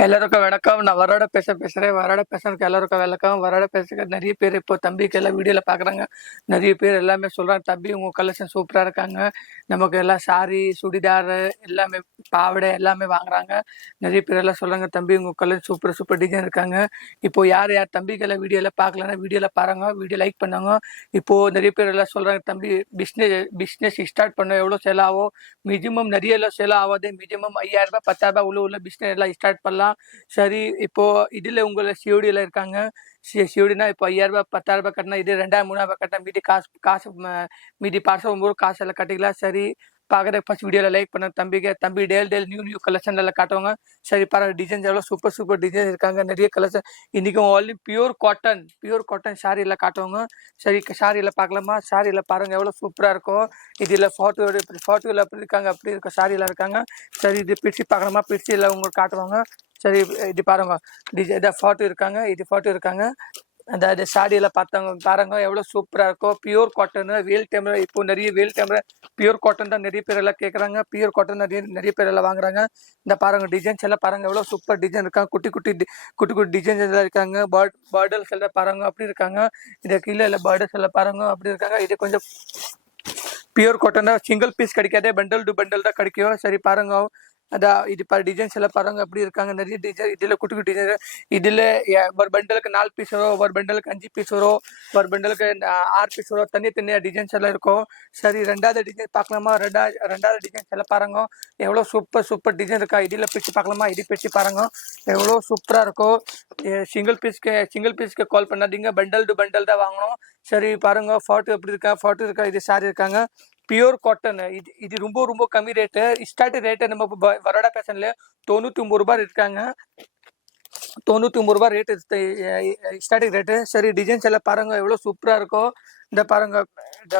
எல்லாருக்கும் வணக்கம். நான் வரோட பேசுறேன். வரோட பேசுறதுக்கு எல்லாருக்கும் வணக்கம். வரோட பேசுறதுக்கு நிறைய பேர் இப்போ தம்பிக்கு எல்லாம் வீடியோவில் பார்க்குறாங்க. நிறைய பேர் எல்லாமே சொல்கிறாங்க, தம்பி உங்கள் கலெக்ஷன் சூப்பராக இருக்காங்க. நமக்கு எல்லாம் சாரி, சுடிதார் எல்லாமே, பாவாடை எல்லாமே வாங்குறாங்க. நிறைய பேர் எல்லாம் சொல்கிறாங்க, தம்பி உங்கள் கலர் சூப்பர் சூப்பர் டிசைன் இருக்காங்க. இப்போது யார் யார் தம்பிக்கு எல்லாம் வீடியோவில் பார்க்கலன்னா வீடியோவில் பாருங்க, வீடியோ லைக் பண்ணுங்க. இப்போது நிறைய பேர் எல்லாம் சொல்கிறாங்க, தம்பி பிஸ்னஸ் ஸ்டார்ட் பண்ண எவ்வளோ சேல் ஆகும்? மினிமம் நிறைய எல்லாம் சேல் ஆகாது. மினிமம் 5000 10,000 உள்ள பிஸ்னஸ் எல்லாம் ஸ்டார்ட் பண்ணலாம். சரி, இப்போ இதுல உங்களை சிஓடியில் இருக்காங்க. சிஓடினா இப்போ 5000 10,000 கட்டினா இது 2000 3000 கட்டினா மீதி காசு மீதி பார்சல் ஒவ்வொரு காசு எல்லாம் கட்டிக்கலாம். சரி, பார்க்குற ஃபர்ஸ்ட் வீடியோவில் லைக் பண்ண தம்பி டேல் நியூ கலெக்ஷன் எல்லாம் காட்டுவாங்க. சரி பாருங்க, டிசைன்ஸ் எவ்வளோ சூப்பர் டிசைன் இருக்காங்க. நிறைய கலெக்ஷன் இன்றைக்கும் ஓன்லி பியூர் காட்டன் சாரியில் காட்டுவாங்க. சரி, சாரியில் பார்க்கலாமா? சாரியில் பாருங்கள் எவ்வளோ சூப்பராக இருக்கும். இதில் ஃபோட்டோவில் அப்படி இருக்காங்க, அப்படி இருக்க சாரியில் இருக்காங்க. சரி, இது பிரித்து பார்க்கலாமா? பிரிச்சியில் உங்களுக்கு காட்டுவாங்க. சரி, இது பாருங்க, இதை ஃபோட்டோ இருக்காங்க. அந்த சாடியில் பாருங்க எவ்வளோ சூப்பராக இருக்கும். பியூர் காட்டன், வெயில் டைமில் இப்போ நிறைய வெயில் டைமில் பியூர் காட்டன் தான் நிறைய பேர் எல்லாம் கேட்குறாங்க. பியூர் காட்டன் நிறைய பேர் எல்லாம் வாங்குறாங்க. இந்த பாருங்க டிசைன்ஸ் எல்லாம் பாருங்க எவ்வளோ சூப்பர் டிசைன் இருக்காங்க. குட்டி டிசைன்ஸ் எல்லாம் இருக்காங்க. பார்டர்ஸ் எல்லாம் பாருங்க அப்படி இருக்காங்க. இந்த கீழே எல்லாம் பார்டர்ஸ் எல்லாம் பாருங்க அப்படி இருக்காங்க. இது கொஞ்சம் பியூர் காட்டன் தான், சிங்கிள் பீஸ் கிடைக்காதே, பண்டல் டு பண்டல் தான் கிடைக்கும். சரி பாருங்க, அதான் இது டிசைன்ஸ் எல்லாம் பாருங்க அப்படி இருக்காங்க. நிறைய டிசைன் இதில் குட்டி டிசைன். இதில் ஒரு பண்டலுக்கு 4 பீஸ் வரும், ஒரு பண்டலுக்கு 5 பீஸ் வரும், ஒரு பண்டலுக்கு 6 பீஸ் வரும். தனியாக டிசைன்ஸ் எல்லாம் இருக்கும். சரி, ரெண்டாவது டிசைன் பார்க்கலாமா? ரெண்டாவது டிசைன்ஸ் எல்லாம் பாருங்க எவ்வளோ சூப்பர் டிசைன் இருக்கா. இதில் பிரித்து பார்க்கலாமா? இது பிரித்து பாருங்க எவ்வளோ சூப்பராக இருக்கும். சிங்கிள் பீஸ்க்கு கால் பண்ணாதீங்க, பண்டல் டு பண்டல் தான் வாங்கணும். சரி பாருங்க, ஃபோட்டோ இருக்கா. இது சாரி இருக்காங்க பியூர் காட்டன். இது ரொம்ப கம்மி ரேட்டு. ஸ்டார்டிங் ரேட்டு நம்ம வரோடா ஃபேஷன்ல 99 ரூபாய் இருக்காங்க. 99 ரூபாய் ரேட்டு ஸ்டார்டிங் ரேட்டு. சரி, டிசைன்ஸ் எல்லாம் பாருங்க எவ்வளோ சூப்பராக இருக்கும். இந்த பாருங்க, இந்த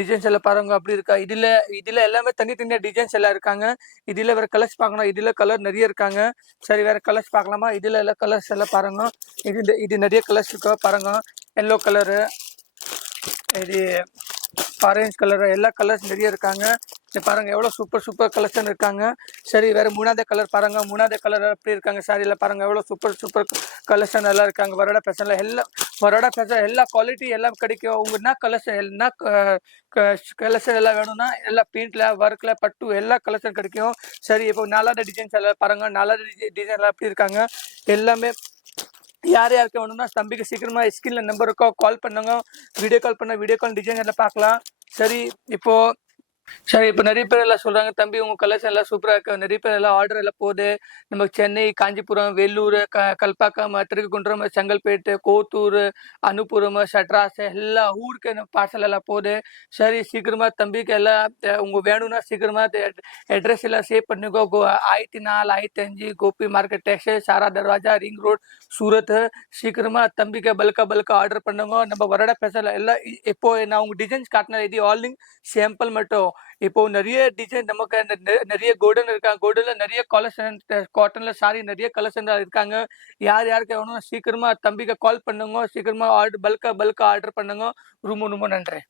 டிசைன்ஸ் எல்லாம் பாருங்க அப்படி இருக்கா. இதில் எல்லாமே தனித்தனியாக டிசைன்ஸ் எல்லாம் இருக்காங்க. இதில் வேறு கலர்ஸ் பார்க்கணும். இதில் கலர் நிறைய இருக்காங்க. சரி, வேறு கலர்ஸ் பார்க்கலாமா? இதில் எல்லாம் கலர்ஸ் எல்லாம் பாருங்க. இது நிறைய கலர்ஸ் இருக்கோ பாருங்க. எல்லோ கலரு, இது ஆரஞ்சு கலர், எல்லா கலர்ஸ் நிறைய இருக்காங்க. இது பாருங்க எவ்வளோ சூப்பர் கலெக்ஷன் இருக்காங்க. சரி, வேற மூணாவது கலர் பாருங்க. மூணாவது கலர் எப்படி இருக்காங்க. சாரியில் பாருங்க எவ்வளோ சூப்பர் கலெக்ஷன் எல்லாம் இருக்காங்க. வரோடா ஃபேஷன் எல்லா குவாலிட்டி எல்லாம் கிடைக்கும். உங்க என்ன கலெக்ஷன் எல்லாம் வேணும்னா எல்லா பிரிண்ட்ல, ஒர்க்ல, பட்டு எல்லா கலெக்ஷன் கிடைக்கும். சரி, இப்போ 4வது டிசைன்ஸ் எல்லாம் பாருங்க. 4வது டிசைன் எல்லாம் எப்படி இருக்காங்க. எல்லாமே யார் யாருக்கு வேணும்னா தம்பிக்கு சீக்கிரமா ஸ்கிரீன்ல நம்பர் இருக்கோ, கால் பண்ணுங்க. வீடியோ கால் டிசைன் எல்லாம் பார்க்கலாம். சரி, இப்போ நிறைய பேர் எல்லாம் சொல்றாங்க, தம்பி உங்க கலெக்ஷன் எல்லாம் சூப்பரா இருக்கு. நிறைய பேர் எல்லாம் ஆர்டர் எல்லாம் போகுது. நமக்கு சென்னை, காஞ்சிபுரம், வெள்ளூர், கல்பாக்கம், திருக்குன்றம், செங்கல்பேட்டு, கோத்தூர், அனுப்புரம், ஷட்ராஸ் எல்லா ஊருக்கு பார்சல் எல்லாம் போகுது. சரி, சீக்கிரமா தம்பிக்கு எல்லாம் உங்க வேணும்னா சீக்கிரமா அட்ரஸ் எல்லாம் சேவ் பண்ணிக்கோ. 1004 1005 கோபி மார்க்கெட், டெக்ஸ்டைல், சாரா தர்வாஜா, ரிங் ரோட், சூரத். சீக்கிரமா தம்பிக்கு பல்கா ஆர்டர் பண்ணுங்க. நம்ம வரோட பேசல எல்லாம். இப்போ நான் உங்க டிசைன்ஸ் காட்டினேன், இது ஆல் சாம்பிள் மட்டும். இப்போ நிறைய டிசைன் நமக்கு நிறைய கோல்டன் இருக்காங்க. கோல்டன்ல நிறைய கலெக்ஷன், காட்டன்ல சாரி நிறைய கலெக்ஷன் இருக்காங்க. யார் யாருக்கு வேணும் சீக்கிரமா தம்பிக்கு கால் பண்ணுங்க. சீக்கிரமா பல்கா ஆர்டர் பண்ணுங்க. ரொம்ப நன்றி.